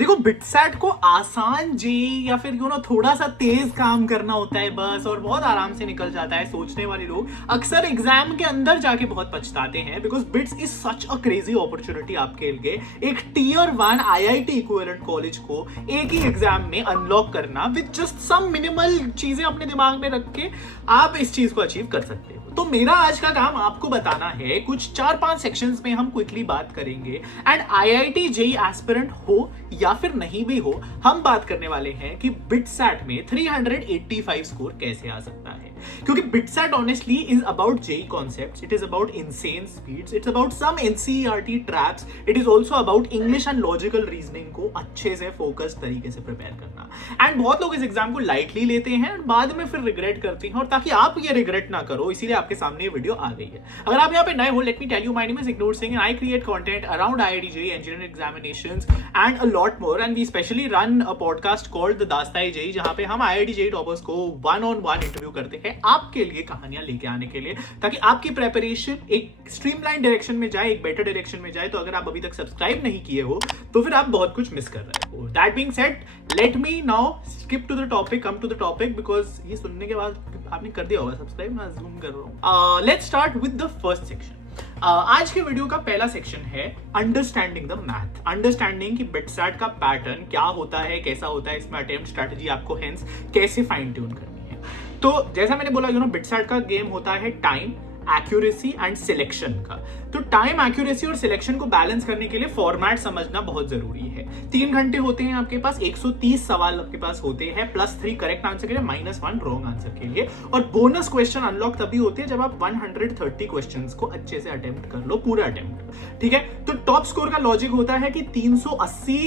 देखो, बिटसैट को आसान जेई या फिर थोड़ा सा तेज काम करना होता है बस, और बहुत आराम से निकल जाता है। सोचने वाले लोग अक्सर एग्जाम के अंदर जाके बहुत पछताते हैं, because bits is such a crazy opportunity आपके लिए एक टीयर 1 आईआईटी इक्विवेलेंट कॉलेज को एक ही एग्जाम में अनलॉक करना विद जस्ट सम मिनिमल चीजें अपने दिमाग में रख के आप इस चीज को अचीव कर सकते हो। तो मेरा आज का काम आपको बताना है, कुछ 4-5 सेक्शंस में हम क्विकली बात करेंगे। एंड आईआईटी जेई एस्पिरेंट हो या फिर नहीं भी हो, हम बात करने वाले हैं कि बिटसैट में 385 स्कोर कैसे आ सकता है। क्योंकि BITSAT honestly is about JEE concepts, it is about insane speeds, it's about some NCERT traps, it is also about English and logical reasoning को अच्छे से फोकस तरीके से प्रिपेयर करना। एंड बहुत लोग इस एग्जाम को लाइटली लेते हैं और बाद में फिर रिग्रेट करते हैं, और ताकि आप ये रिग्रेट ना करो इसीलिए आपके सामने ये वीडियो आ गई है। अगर आप यहाँ पे नए हो, let me tell you, my name is इग्नोर Singh and I create content around IIT JEE, engineering examinations and a lot more, and we specially run a podcast called the दास्ताई जेई, जहां पे हम आईआईटी जेई टॉपर्स को one on one interview करते हैं आपके लिए कहानियां लेके आने के लिए, ताकि आपकी प्रेपरेशन एक स्ट्रीमलाइन डायरेक्शन में जाए, एक बेटर डायरेक्शन में जाए। तो अगर आप अभी तक सब्सक्राइब नहीं किए हो तो फिर आप बहुत कुछ मिस कर रहे हो। That being said, let me now skip to the topic, come to the topic, because ये सुनने के बाद आपने कर दिया होगा सब्सक्राइब, मैं जूम कर रहा हूँ। Let's start with the first section. आज के वीडियो का पहला सेक्शन है अंडरस्टैंडिंग द मैथ, अंडरस्टैंडिंग कि बिटसैट का पैटर्न क्या होता है, कैसा होता है, इसमें अटेम्प्ट स्ट्रेटजी आपको हेंस कैसे फाइन ट्यून करनी है। तो जैसा मैंने बोला, बिटसैट का गेम होता है टाइम, एक्यूरेसी एंड सिलेक्शन का। तो टाइम, एक्यूरेसी और सिलेक्शन को बैलेंस करने के लिए फॉर्मेट समझना बहुत जरूरी है। 3 घंटे होते हैं आपके पास, 130 सवाल आपके पास होते हैं, +3 करेक्ट आंसर के लिए, -1 रॉन्ग आंसर के लिए, और बोनस क्वेश्चन अनलॉक तभी होते हैं जब आप 130 क्वेश्चंस को अच्छे से अटेम्प्ट कर लो, पूरा अटेम्प्ट। ठीक है, तो टॉप स्कोर का लॉजिक होता है कि 380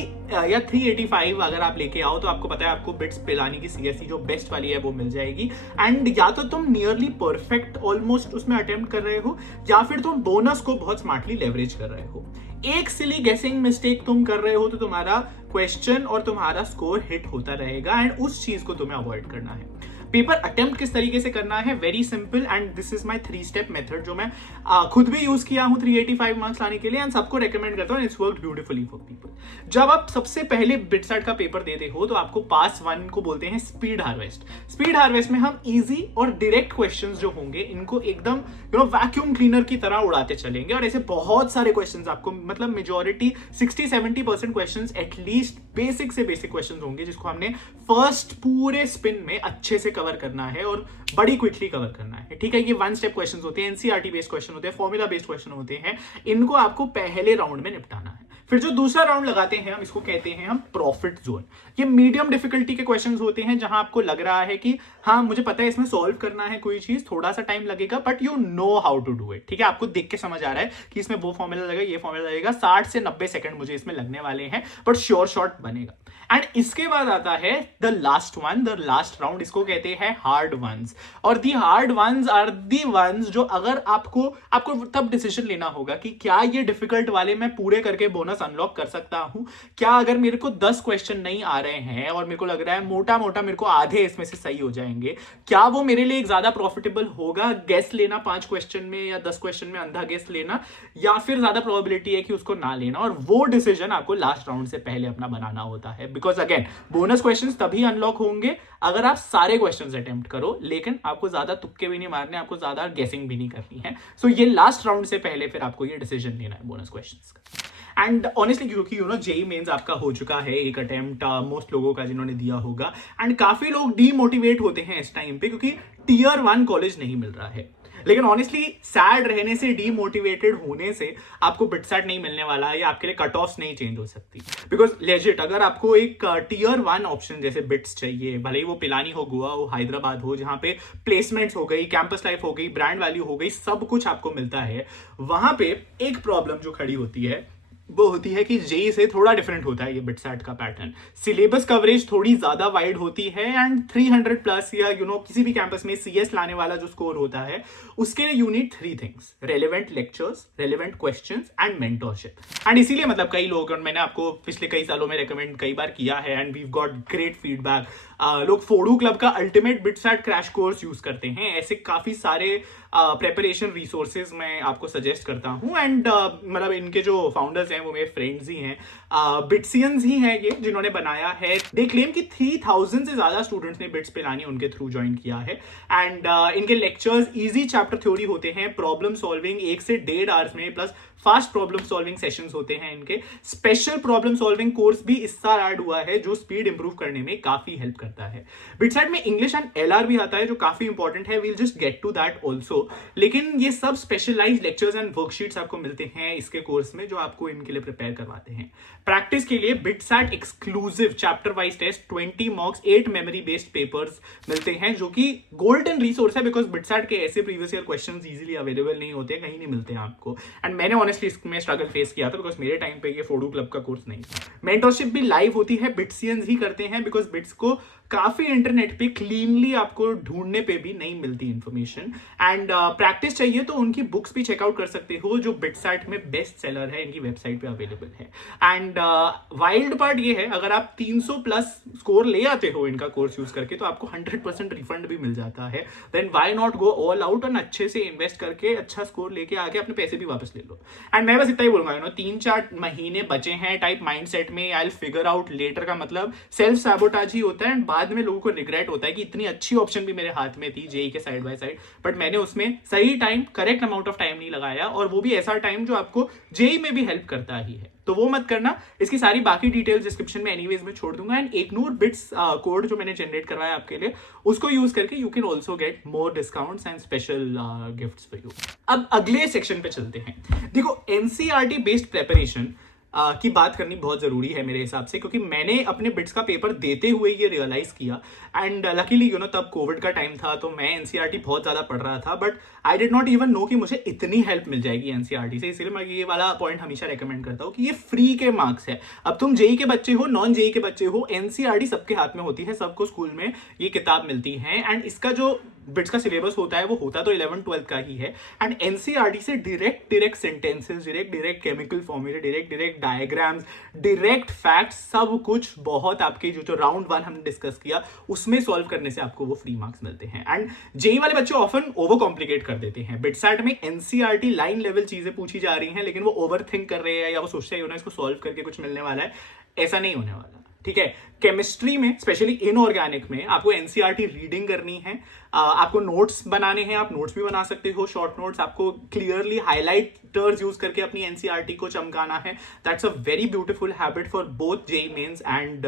या 385 अगर आप लेके आओ तो आपको पता है आपको बिट्स पिलानी की सीएससी जो बेस्ट वाली है वो मिल जाएगी। एंड या तो तुम नियरली परफेक्ट ऑलमोस्ट उसमें अटेम्प्ट कर रहे हो, या फिर तुम बोनस को बहुत स्मार्टली लेवरेज कर रहे हो। एक सिली गेसिंग मिस्टेक तुम कर रहे हो तो तुम्हारा क्वेश्चन और तुम्हारा स्कोर हिट होता रहेगा, एंड उस चीज को तुम्हें अवॉइड करना है। पेपर अटेम्प्ट किस तरीके से करना है, very simple, and this is my 3 step method जो मैं खुद भी यूज किया हूं 385 मार्क्स लाने के लिए, एंड सबको रेकमेंड करता हूं। It's worked beautifully for people. जब आप सबसे पहले बिटसैट का पेपर देते हो तो आपको पास 1 को बोलते हैं स्पीड हार्वेस्ट। स्पीड हार्वेस्ट में हम इजी और डायरेक्ट क्वेश्चंस जो होंगे इनको एकदम वैक्यूम क्लीनर की तरह उड़ाते चलेंगे, और ऐसे बहुत सारे क्वेश्चंस आपको, मतलब मेजॉरिटी 60-70% क्वेश्चंस एटलीस्ट बेसिक से बेसिक क्वेश्चंस होंगे जिसको हमने फर्स्ट पूरे स्पिन में अच्छे से कवर करना है और बड़ी क्विकली कवर करना है। ठीक है, ये 1 स्टेप क्वेश्चंस होते हैं, एनसीईआरटी बेस्ड क्वेश्चन होते हैं, फॉर्मूला बेस्ड क्वेश्चन होते हैं, इनको आपको पहले राउंड में निपटाना है। फिर जो दूसरा राउंड लगाते हैं हम इसको कहते हैं हम प्रॉफिट जोन। ये मीडियम डिफिकल्टी के क्वेश्चंस होते हैं जहां आपको लग रहा है कि हाँ मुझे पता है इसमें सॉल्व करना है कोई चीज, थोड़ा सा टाइम लगेगा but you know how to do it. ठीक है, आपको देख के समझ आ रहा है कि इसमें वो फॉर्मूला लगेगा, ये फॉर्मूला लगेगा, 60 से 90 सेकंड मुझे इसमें लगने वाले हैं, बट श्योर शॉट बनेगा। एंड इसके बाद आता है the last one, the last round, इसको कहते हैं हार्ड वंस। और the hard ones are the ones जो अगर आपको तब डिसीजन लेना होगा कि क्या ये डिफिकल्ट वाले मैं पूरे करके बोनस अनलॉक कर सकता हूं, क्या अगर मेरे को 10 क्वेश्चन नहीं आ रहे हैं और मेरे को लग रहा है मोटा मोटा मेरे को आधे इसमें से सही हो जाएंगे, क्या वो मेरे लिए एक ज्यादा प्रॉफिटेबल होगा गेस लेना 5 क्वेश्चन में या 10 क्वेश्चन में अंधा गेस लेना, या फिर ज्यादा प्रोबेबिलिटी है कि उसको ना लेना। और वो डिसीजन आपको लास्ट राउंड से पहले अपना बनाना होता है, बिकॉज अगेन बोनस क्वेश्चंस तभी अनलॉक होंगे अगर आप सारे क्वेश्चंस अटेम्प्ट करो, लेकिन आपको ज्यादा तुक्के भी नहीं मारने, आपको ज्यादा गेसिंग भी नहीं करनी है। सो ये लास्ट राउंड से पहले फिर आपको ये डिसीजन लेना है बोनस क्वेश्चंस का। एंड ऑनेस्टली क्योंकि जेई मेंस आपका हो चुका है एक अटेम्प्ट मोस्ट लोगों का जिन्होंने दिया होगा, एंड काफी लोग डीमोटिवेट होते हैं इस टाइम पे क्योंकि टियर 1 कॉलेज नहीं मिल रहा है। लेकिन ऑनेस्टली सैड रहने से, डीमोटिवेटेड होने से आपको बिटसैट नहीं मिलने वाला है, या आपके लिए कट ऑफ नहीं चेंज हो सकती। बिकॉज लेजिट अगर आपको एक टियर 1 ऑप्शन जैसे बिट्स चाहिए, भले ही वो पिलानी हो, गोवा हो, हैदराबाद हो, जहां पे प्लेसमेंट्स हो गई, कैंपस लाइफ हो गई, ब्रांड वैल्यू हो गई, सब कुछ आपको मिलता है, वहां पे एक प्रॉब्लम जो खड़ी होती है वो होती है कि जेई से थोड़ा डिफरेंट होता है ये बिटसैट का पैटर्न। सिलेबस कवरेज थोड़ी ज्यादा वाइड होती है, एंड 300 प्लस या किसी भी कैंपस में सीएस लाने वाला जो स्कोर होता है उसके लिए you need 3 things: relevant lectures, relevant questions and mentorship. And इसीलिए मतलब कई लोग, और मैंने आपको पिछले कई सालों में रेकमेंड कई बार किया है, and we got great feedback, लोग फोडू क्लब का ultimate BITSAT crash course use करते हैं। ऐसे काफी सारे प्रेपरेशन रिसोर्सेज मैं आपको सजेस्ट करता हूँ। एंड मतलब इनके जो फाउंडर्स हैं वो मेरे फ्रेंड्स ही हैं, बिट्सियंस ही हैं ये जिन्होंने बनाया है। दे क्लेम कि 3000 से ज़्यादा स्टूडेंट्स ने बिट्स पिलानी उनके थ्रू ज्वाइन किया है। एंड इनके लेक्चर्स ईजी चैप्टर थ्योरी होते हैं, प्रॉब्लम सॉल्विंग 1 से 1.5 आवर्स में, plus fast problem solving sessions होते हैं इनके। स्पेशल प्रॉब्लम सॉल्विंग कोर्स भी इस साल ऐड हुआ है जो स्पीड इंप्रूव करने में काफी हेल्प करता है। बिटसैट में इंग्लिश एंड एलआर भी आता है जो काफी इंपॉर्टेंट है, we'll just get to that also. लेकिन ये सब स्पेशलाइज्ड लेक्चर्स एंड वर्कशीट्स आपको मिलते हैं इसके कोर्स में जो आपको इनके लिए प्रिपेयर करवाते हैं। प्रैक्टिस के लिए BITSAT exclusive chapter wise test, 20 mocks, 8 memory based papers मिलते हैं जो कि गोल्डन रिसोर्स है, बिकॉज बिटसैट के ऐसे previous year questions easily available नहीं होते, कहीं नहीं मिलते हैं आपको। एंड मैंने ऑनेस्टली इसमें स्ट्रगल फेस किया था बिकॉज मेरे टाइम पे ये फोडू क्लब का कोर्स नहीं था। मेंटरशिप भी लाइव होती है, बिट्सियंस ही करते हैं, बिकॉज बिट्स को काफी इंटरनेट पे क्लीनली आपको ढूंढने पे भी नहीं मिलती इंफॉर्मेशन। एंड प्रैक्टिस चाहिए तो उनकी बुक्स भी चेकआउट कर सकते हो जो बिटसैट में बेस्ट सेलर है, इनकी वेबसाइट पे अवेलेबल है। एंड वाइल्ड पार्ट ये है, अगर आप 300 प्लस स्कोर ले आते हो इनका कोर्स यूज करके तो आपको 100% रिफंड भी मिल जाता है। Then why not go all out और अच्छे से इन्वेस्ट करके अच्छा स्कोर लेके आके अपने पैसे भी वापस ले लो। एंड मैं बस इतना ही बोलूंगा, 3-4 महीने बचे हैं टाइप माइंडसेट में, I will figure out later का मतलब सेल्फ सैबोटाज ही होता है। एंड बाद में लोगों को रिग्रेट होता है कि इतनी अच्छी ऑप्शन भी मेरे हाथ में थी जेई के साइड बाय साइड, बट मैंने उसमें सही time, correct amount of time नहीं लगाया, और वो भी ऐसा टाइम जो आपको जेई में भी हेल्प करता ही है। तो वो मत करना। इसकी सारी बाकी डिटेल्स डिस्क्रिप्शन में एनीवेज में छोड़ दूंगा। एंड एकनूर बिट्स कोड जो मैंने जनरेट करवाया आपके लिए, उसको यूज करके you can also get more discounts and special gifts for you. अब अगले सेक्शन पे चलते हैं। देखो, एनसीईआरटी बेस्ड प्रेपरेशन की बात करनी बहुत ज़रूरी है मेरे हिसाब से, क्योंकि मैंने अपने बिट्स का पेपर देते हुए ये रियलाइज़ किया। एंड लकीली तब कोविड का टाइम था तो मैं एनसीईआरटी बहुत ज़्यादा पढ़ रहा था, but I did not even know कि मुझे इतनी हेल्प मिल जाएगी एनसीईआरटी से। इसलिए मैं ये वाला पॉइंट हमेशा रेकमेंड करता हूँ कि ये फ्री के मार्क्स है। अब तुम जेई के बच्चे हो, नॉन जेई के बच्चे हो, एनसीईआरटी सबके हाथ में होती है, सबको स्कूल में ये किताब मिलती है। एंड इसका जो बिट्स का सिलेबस होता है वो होता तो 11th-12th का ही है। एंड एनसीईआरटी से डायरेक्ट सेंटेंसेस, डायरेक्ट केमिकल फॉर्मूले, डायरेक्ट डायग्राम्स, डायरेक्ट फैक्ट्स, सब कुछ बहुत आपके जो राउंड 1 हमने डिस्कस किया उसमें सॉल्व करने से आपको वो फ्री मार्क्स मिलते हैं। एंड जेई वाले बच्चे ऑफन ओवर कॉम्प्लिकेट कर देते हैं। बिटसैट में एनसीईआरटी लाइन लेवल चीजें पूछी जा रही हैं, लेकिन वो ओवर थिंक कर रहे हैं या वो सोचते हैं इसको सॉल्व करके कुछ मिलने वाला है। ऐसा नहीं होने वाला, ठीक है। केमिस्ट्री में, स्पेशली इनऑर्गेनिक में, आपको एनसीईआरटी रीडिंग करनी है, आपको नोट्स बनाने हैं, आप नोट्स भी बना सकते हो, शॉर्ट नोट्स। आपको क्लियरली हाइलाइटर्स यूज करके अपनी एनसीईआरटी को चमकाना है। That's a very beautiful habit for both JEE mains and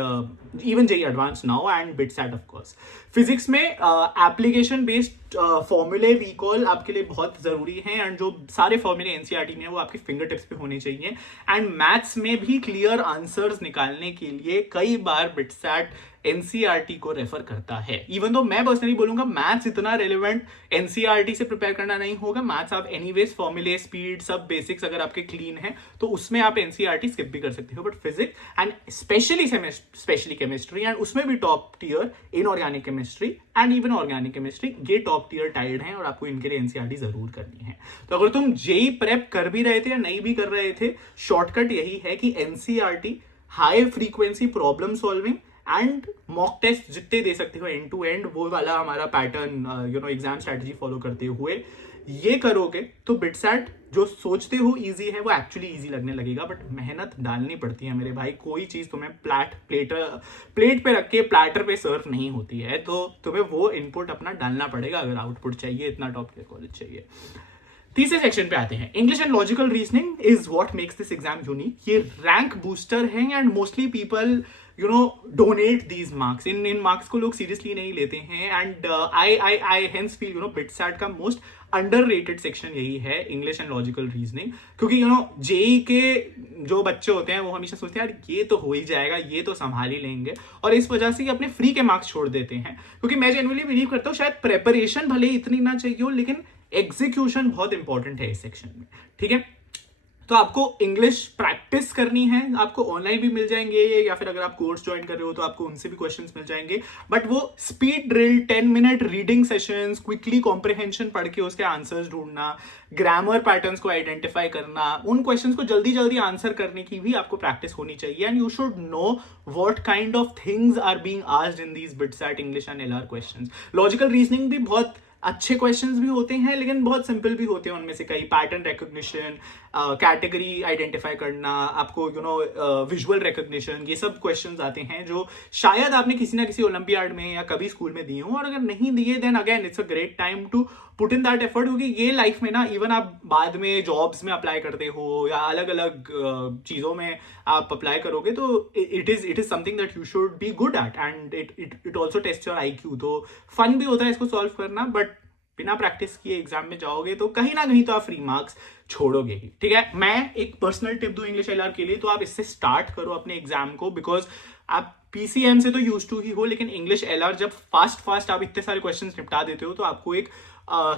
even JEE advance now and BITSAT of course. Physics में एप्लीकेशन बेस्ड फॉर्मूले रिकॉल आपके लिए बहुत जरूरी है, एंड जो सारे फॉर्मूले एनसीईआरटी में वो आपके फिंगर टिप्स पे होने चाहिए। एंड मैथ्स में भी क्लियर आंसर्स निकालने के लिए कई बार बिटसैट एनसीईआरटी को रेफर करता है। इवन तो मैं पर्सनली बोलूंगा मैथ्स इतना रेलेवेंट एनसीईआरटी से प्रिपेयर करना नहीं होगा। मैथ्स आप एनीवेज फॉर्मूले, स्पीड, सब बेसिक्स अगर आपके क्लीन है तो उसमें आप एनसीईआरटी स्किप भी कर सकते हो। But physics and specially chemistry, and उसमें भी top tier inorganic chemistry and even organic chemistry, ये टॉप टियर टाइड हैं और आपको इनके लिए एनसीईआरटी जरूर करनी है। तो अगर तुम जेई प्रेप कर भी रहे थे या नहीं भी कर रहे थे, शॉर्टकट यही है कि NCERT, high frequency problem solving and mock test जितने दे सकते हो एंड टू एंड, वो वाला हमारा पैटर्न एग्जाम स्ट्रेटजी फॉलो करते हुए ये करोगे तो बिटसैट जो सोचते हो इजी है वो एक्चुअली इजी लगने लगेगा। बट मेहनत डालनी पड़ती है मेरे भाई, कोई चीज तुम्हें प्लेट पे रख के प्लेटर पे सर्व नहीं होती है, तो तुम्हें वो इनपुट अपना डालना पड़ेगा अगर आउटपुट चाहिए, इतना टॉप के कॉलेज चाहिए। तीसरे सेक्शन पे आते हैं। English and logical reasoning is what makes this exam unique. ये रैंक बूस्टर है and mostly people donate these marks. In marks को लोग सीरियसली नहीं लेते हैं। And I hence feel BITSAT का मोस्ट अंडररेटेड सेक्शन यही है, इंग्लिश एंड लॉजिकल रीजनिंग। क्योंकि जेई के जो बच्चे होते हैं वो हमेशा सोचते हैं यार ये तो हो ही जाएगा, ये तो संभाल ही लेंगे, और इस वजह से अपने फ्री के मार्क्स छोड़ देते हैं। क्योंकि मैं जेन्युइनली बिलीव करता हूँ शायद प्रेपरेशन भले इतनी ना चाहिए हो, लेकिन एग्जीक्यूशन बहुत इंपॉर्टेंट है इस सेक्शन में, ठीक है। तो आपको इंग्लिश प्रैक्टिस करनी है, आपको ऑनलाइन भी मिल जाएंगे, या फिर अगर आप कोर्स ज्वाइन कर रहे हो तो आपको उनसे भी क्वेश्चंस मिल जाएंगे। बट वो speed drill, 10 minute reading sessions, quickly comprehension पढ़ के उसके आंसर्स ढूंढना, ग्रामर पैटर्न्स को आइडेंटिफाई करना, उन क्वेश्चंस को जल्दी जल्दी आंसर करने की भी आपको प्रैक्टिस होनी चाहिए। And you should know what kind of things are being asked in these BITSAT English and LR questions. Logical reasoning भी बहुत अच्छे क्वेश्चंस भी होते हैं लेकिन बहुत सिंपल भी होते हैं, उनमें से कई पैटर्न रिकॉग्निशन, कैटेगरी आइडेंटिफाई करना, आपको विजुअल रिकॉग्निशन, ये सब क्वेश्चंस आते हैं जो शायद आपने किसी ना किसी ओलंपियाड में या कभी स्कूल में दिए हों, और अगर नहीं दिए then again it's a great time to put in that effort, क्योंकि ये लाइफ में ना इवन आप बाद में जॉब्स में अप्लाई करते हो या अलग अलग चीज़ों में आप अप्लाई करोगे तो it is something that you should be good at, and it also test your IQ। तो फन भी होता है इसको सॉल्व करना, बट बिना प्रैक्टिस किए एग्जाम में जाओगे तो कहीं ना कहीं तो आप फ्री मार्क्स छोड़ोगे ही। ठीक है, मैं एक पर्सनल टिप दूं इंग्लिश LR के लिए, तो आप इससे स्टार्ट करो अपने एग्जाम को, बिकॉज आप PCM से तो यूज टू ही हो, लेकिन इंग्लिश LR जब फास्ट आप इतने सारे क्वेश्चंस निपटा देते हो तो आपको एक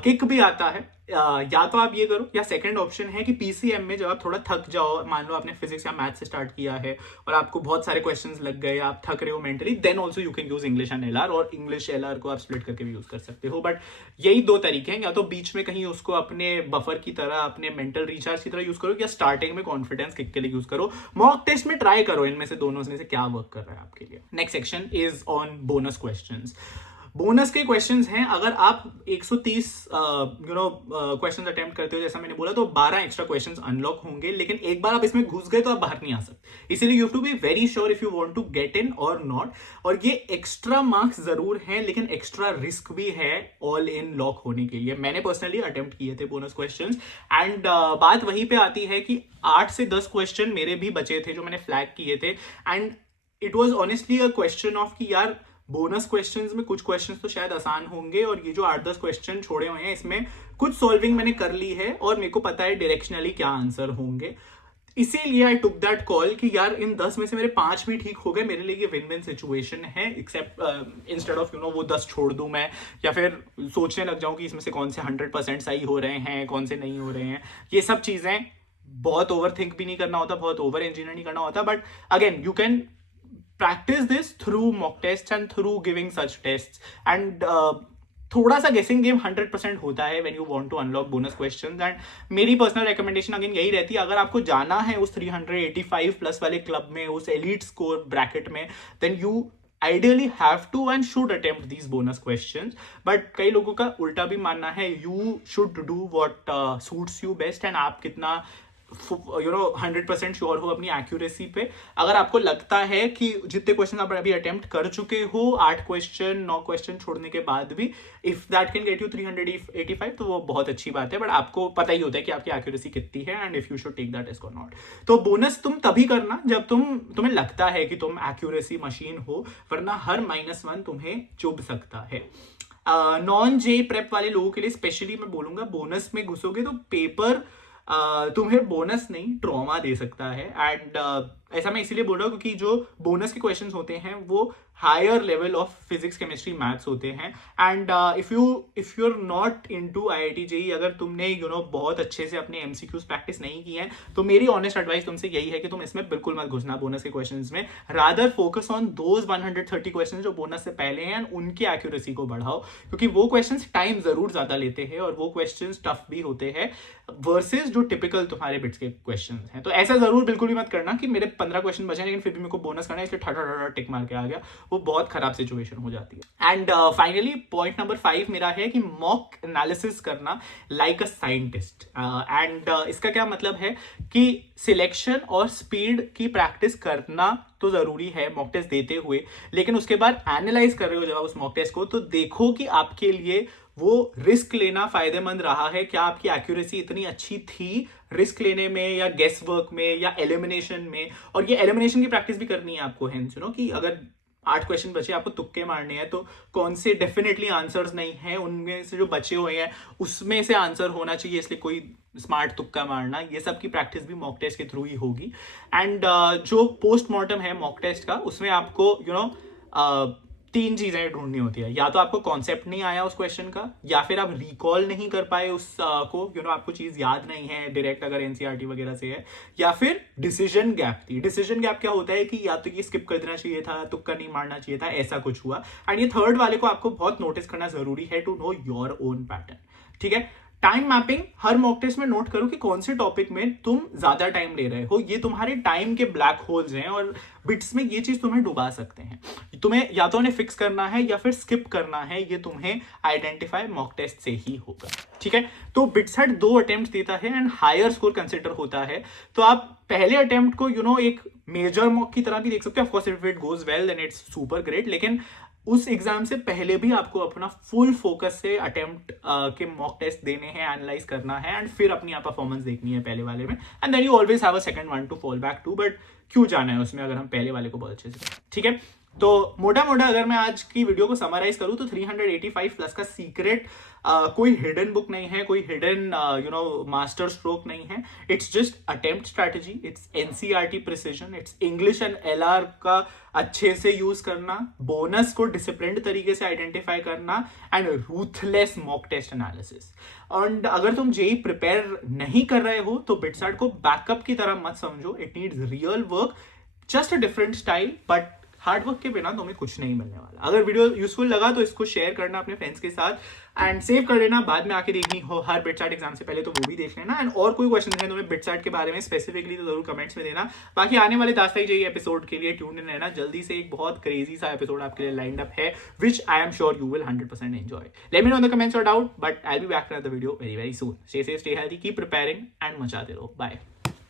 किक भी आता है। या तो आप ये करो, या सेकंड ऑप्शन है कि PCM में जब आप थोड़ा थक जाओ, मान लो आपने फिजिक्स या मैथ से स्टार्ट किया है और आपको बहुत सारे क्वेश्चंस लग गए, आप थक रहे हो mentally, then also you can use English and LR, और इंग्लिश LR को आप स्प्लिट करके भी यूज कर सकते हो। बट यही दो तरीके हैं, या तो बीच में कहीं उसको अपने बफर की तरह, अपने मेंटल रिचार्ज की तरह यूज करो, या स्टार्टिंग में कॉन्फिडेंस किक के लिए यूज करो। मॉक टेस्ट में ट्राई करो इनमें से दोनों में से क्या वर्क कर रहा है आपके लिए। Next section is on bonus questions. Bonus के क्वेश्चंस हैं, अगर आप 130 क्वेश्चंस अटेम्प्ट करते हो जैसा मैंने बोला, तो 12 एक्स्ट्रा क्वेश्चंस अनलॉक होंगे, लेकिन एक बार आप इसमें घुस गए तो आप बाहर नहीं आ सकते। इसीलिए you have to be very sure if you want to get in और नॉट। और ये एक्स्ट्रा मार्क्स जरूर हैं, लेकिन एक्स्ट्रा रिस्क भी है ऑल इन लॉक होने के लिए। मैंने पर्सनली अटेम्प्ट किए थे बोनस क्वेश्चंस, एंड बात वहीं पे आती है कि 8 से 10 क्वेश्चन मेरे भी बचे थे जो मैंने फ्लैग किए थे, and it was honestly a question of कि यार बोनस क्वेश्चंस में कुछ क्वेश्चंस तो शायद आसान होंगे, और ये जो 8-10 क्वेश्चन छोड़े हुए हैं इसमें कुछ सॉल्विंग मैंने कर ली है और मेरे को पता है डायरेक्शनली क्या आंसर होंगे। इसीलिए आई टुक दैट कॉल कि यार इन 10 में से मेरे 5 भी ठीक हो गए, मेरे लिए ये विन विन सिचुएशन है, एक्सेप्ट इंस्टेड ऑफ वो 10 छोड़ दूं मैं, या फिर सोचने लग जाऊं कि इसमें से कौन से 100% सही हो रहे हैं, कौन से नहीं हो रहे हैं। ये सब चीजें बहुत ओवर थिंक भी नहीं करना होता, बहुत ओवर इंजीनियर नहीं करना होता, but again you can practice this through mock tests and through giving such tests, and थोड़ा सा गेसिंग गेम 100% होता है when you want to unlock bonus questions। and मेरी पर्सनल रिकमेंडेशन अगेन यही रहती है, अगर आपको जाना है उस 385 प्लस वाले क्लब में, उस एलिट स्कोर ब्रैकेट में, then you ideally have to and should attempt these bonus questions। but कई लोगों का उल्टा भी मानना है, you should do what suits you best, and आप कितना 100% श्योर हो अपनी एक्यूरेसी पे। अगर आपको लगता है कि जितने क्वेश्चन आप अभी अटेम्प्ट कर चुके हो, 8 क्वेश्चन 9 क्वेश्चन छोड़ने के बाद भी, if that can get you 385, तो वो बहुत अच्छी बात है, बट आपको पता ही होता है कि आपकी एक्यूरेसी कितनी है, and if you should take that risk और नॉट। तो बोनस तुम तभी करना जब तुम्हें लगता है कि तुम एक्यूरेसी मशीन हो, वरना हर -1 तुम्हें चुभ सकता है। नॉन जे प्रेप वाले लोगों के लिए स्पेशली मैं बोलूंगा, बोनस में घुसोगे तो पेपर तुम्हें बोनस नहीं ट्रॉमा दे सकता है। एंड ऐसा मैं इसीलिए बोल रहा हूँ क्योंकि जो बोनस के क्वेश्चंस होते हैं वो higher level of physics chemistry maths होते हैं। And if you are not into IIT JEE, अगर तुमने बहुत अच्छे से अपने MCQs प्रैक्टिस नहीं की है, तो मेरी ऑनेस्ट एडवाइस तुमसे यही है कि तुम इसमें बिल्कुल मत घुसना बोनस के क्वेश्चंस में। Rather focus on those 130 questions जो बोनस से पहले हैं, एंड उनकी एक्यूरेसी को बढ़ाओ, क्योंकि वो क्वेश्चंस टाइम जरूर ज्यादा लेते हैं और वो क्वेश्चंस टफ भी होते हैं वर्सेस जो टिपिकल तुम्हारे बिट्स के क्वेश्चंस हैं। तो ऐसा जरूर बिल्कुल भी मत करना कि मेरे 15 क्वेश्चन बचे लेकिन फिर भी मेरे को बोनस करना है इसलिए ठा टिक मार के आ गया, वो बहुत खराब सिचुएशन हो जाती है। एंड फाइनली पॉइंट नंबर 5 मेरा है कि मॉक एनालिसिस करना लाइक अ साइंटिस्ट। एंड इसका क्या मतलब है कि सिलेक्शन और स्पीड की प्रैक्टिस करना तो जरूरी है मॉक टेस्ट देते हुए, लेकिन उसके बाद एनालाइज कर रहे हो जब उस मॉक टेस्ट को, तो देखो कि आपके लिए वो रिस्क लेना फायदेमंद रहा है, क्या आपकी एक्यूरेसी इतनी अच्छी थी रिस्क लेने में या गेस वर्क में या एलिमिनेशन में। और ये एलिमिनेशन की प्रैक्टिस भी करनी है आपको, हेंस कि अगर 8 क्वेश्चन बचे, आपको तुक्के मारने हैं, तो कौन से डेफिनेटली आंसर्स नहीं हैं, उनमें से जो बचे हुए हैं उसमें से आंसर होना चाहिए, इसलिए कोई स्मार्ट तुक्का मारना, ये सब की प्रैक्टिस भी मॉक टेस्ट के थ्रू ही होगी। एंड जो पोस्टमार्टम है मॉक टेस्ट का, उसमें आपको 3 चीजें ढूंढनी होती है। या तो आपको कॉन्सेप्ट नहीं आया उस क्वेश्चन का, या फिर आप रिकॉल नहीं कर पाए उस को, आपको चीज याद नहीं है डायरेक्ट अगर NCERT वगैरह से है, या फिर डिसीजन गैप थी। डिसीजन गैप क्या होता है कि या तो ये स्किप कर देना चाहिए था, तुक्का नहीं मारना चाहिए था, ऐसा कुछ हुआ। एंड ये थर्ड वाले को आपको बहुत नोटिस करना जरूरी है to know your own pattern. ठीक है, टाइम मैपिंग हर मॉक टेस्ट में नोट करो कि कौन से टॉपिक में तुम ज्यादा टाइम ले रहे हो, ये तुम्हारे टाइम के ब्लैक होल्स हैं और बिट्स में ये चीज तुम्हें डुबा सकते हैं। तुम्हें या तो उन्हें फिक्स करना है या फिर स्किप करना है, ये तुम्हें आइडेंटिफाई मॉक टेस्ट से ही होगा, ठीक है। तो बिट्सैट 2 अटेम्प्ट देता है एंड हायर स्कोर कंसिडर होता है, तो आप पहले अटेम्प्ट को एक मेजर मॉक की तरह भी देख सकते हो। Of course if it goes well then it's super great, लेकिन उस एग्जाम से पहले भी आपको अपना फुल फोकस से अटेम्प्ट के मॉक टेस्ट देने हैं, एनालाइज करना है एंड फिर अपनी परफॉर्मेंस देखनी है पहले वाले में, and then you always have a second one to fall back to, but क्यों जाना है उसमें अगर हम पहले वाले को बहुत अच्छे से, ठीक है। तो मोटा मोटा अगर मैं आज की वीडियो को समराइज करूं तो 385 प्लस का सीक्रेट कोई हिडन बुक नहीं है, कोई हिडन मास्टर स्ट्रोक नहीं है। It's just attempt strategy, it's NCERT precision, it's English and LR का अच्छे से यूज करना, बोनस को डिसिप्लिन्ड तरीके से आइडेंटिफाई करना and ruthless mock test analysis. And अगर तुम जेई प्रिपेयर नहीं कर रहे हो तो बिट्सैट को बैकअप की तरह मत समझो, it needs real work, just a different style, but hard work के बिना तुम्हें कुछ नहीं मिलने वाला। अगर वीडियो यूजफुल लगा तो इसको शेयर करना अपने फ्रेंड्स के साथ एंड सेव कर लेना, बाद में आके देखनी हो हर बिट्सैट एग्जाम से पहले तो वो भी देख लेना। एंड और कोई क्वेश्चन है तुम्हें बिट्सैट के बारे में स्पेसिफिकली तो जरूर कमेंट्स में देना। बाकी आने वाले दास्ताई जेई एपिसोड के लिए ट्यून इन रहना, जल्दी से एक बहुत क्रेजी सा एपिसोड आपके लिए लाइंड अप है which I am sure you will 100% enjoy. Let me know in the comments और doubt, but I will be back to the video very very soon. Stay safe, stay healthy, keep preparing and मचाते रहो। Bye.